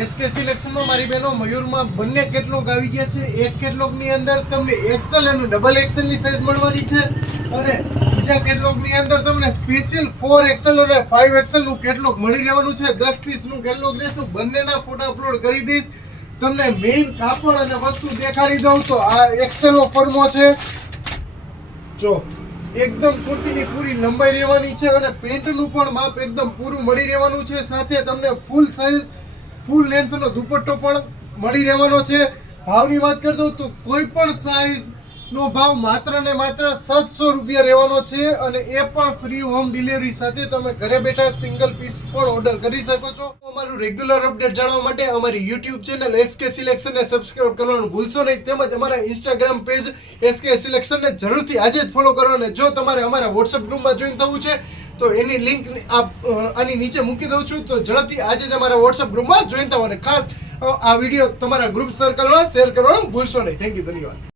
SK સિલેક્શનમાં મારી બહેનો મયુરમાં બંને કેટલોગ આવી ગયા છે. એક કેટલોગની અંદર તમને એક્સેલ અને ડબલ એક્સેલની સાઇઝ મળવાની છે અને બીજા કેટલોગની અંદર તમને સ્પેશિયલ 4 એક્સેલ અને 5 એક્સેલનું કેટલોગ મળી રહેવાનું છે. 10 પીસનું કેટલોગ રહેશે. બંનેના ફોટા અપલોડ કરી દઈશ. તમને મેઇન કાપડ અને વસ્તુ દેખાડી દઉં તો આ એક્સેલનો ફોર્મો છે. જો એકદમ કુર્તીની પૂરી લંબાઈ રહેવાની છે અને પેન્ટનું પણ માપ એકદમ પૂરું મળી રહેવાનું છે. સાથે તમને ફૂલ સાઇઝ ફૂલ લેન્થનો દુપટ્ટો પણ મળી રહેવાનો છે. ભાવની વાત કરી દઉં તો કોઈ પણ સાઇઝનો ભાવ માત્ર ને માત્ર 700 રૂપિયા રહેવાનો છે અને એ પણ ફ્રી હોમ ડિલિવરી સાથે તમે ઘરે બેઠા સિંગલ પીસ પણ ઓર્ડર કરી શકો છો. અમારું રેગ્યુલર અપડેટ જાણવા માટે અમારી યુટ્યુબ ચેનલ એસકે સિલેક્શનને સબસ્ક્રાઇબ કરવાનું ભૂલશો નહીં. તેમજ અમારા ઇન્સ્ટાગ્રામ પેજ એસકે સિલેક્શનને જરૂરથી આજે જ ફોલો કરો. અને જો તમારે અમારા વોટ્સઅપ ગ્રુપમાં જોઈન થવું છે તો એની લિંક આની નીચે મૂકી દઉં છું. તો ઝડપથી આજે જ અમારા વોટ્સઅપ ગ્રુપમાં જોઈન થવો અને ખાસ આ વિડીયો તમારા ગ્રુપ સર્કલમાં શેર કરવાનું ભૂલશો નહીં. થેન્ક યુ, ધન્યવાદ.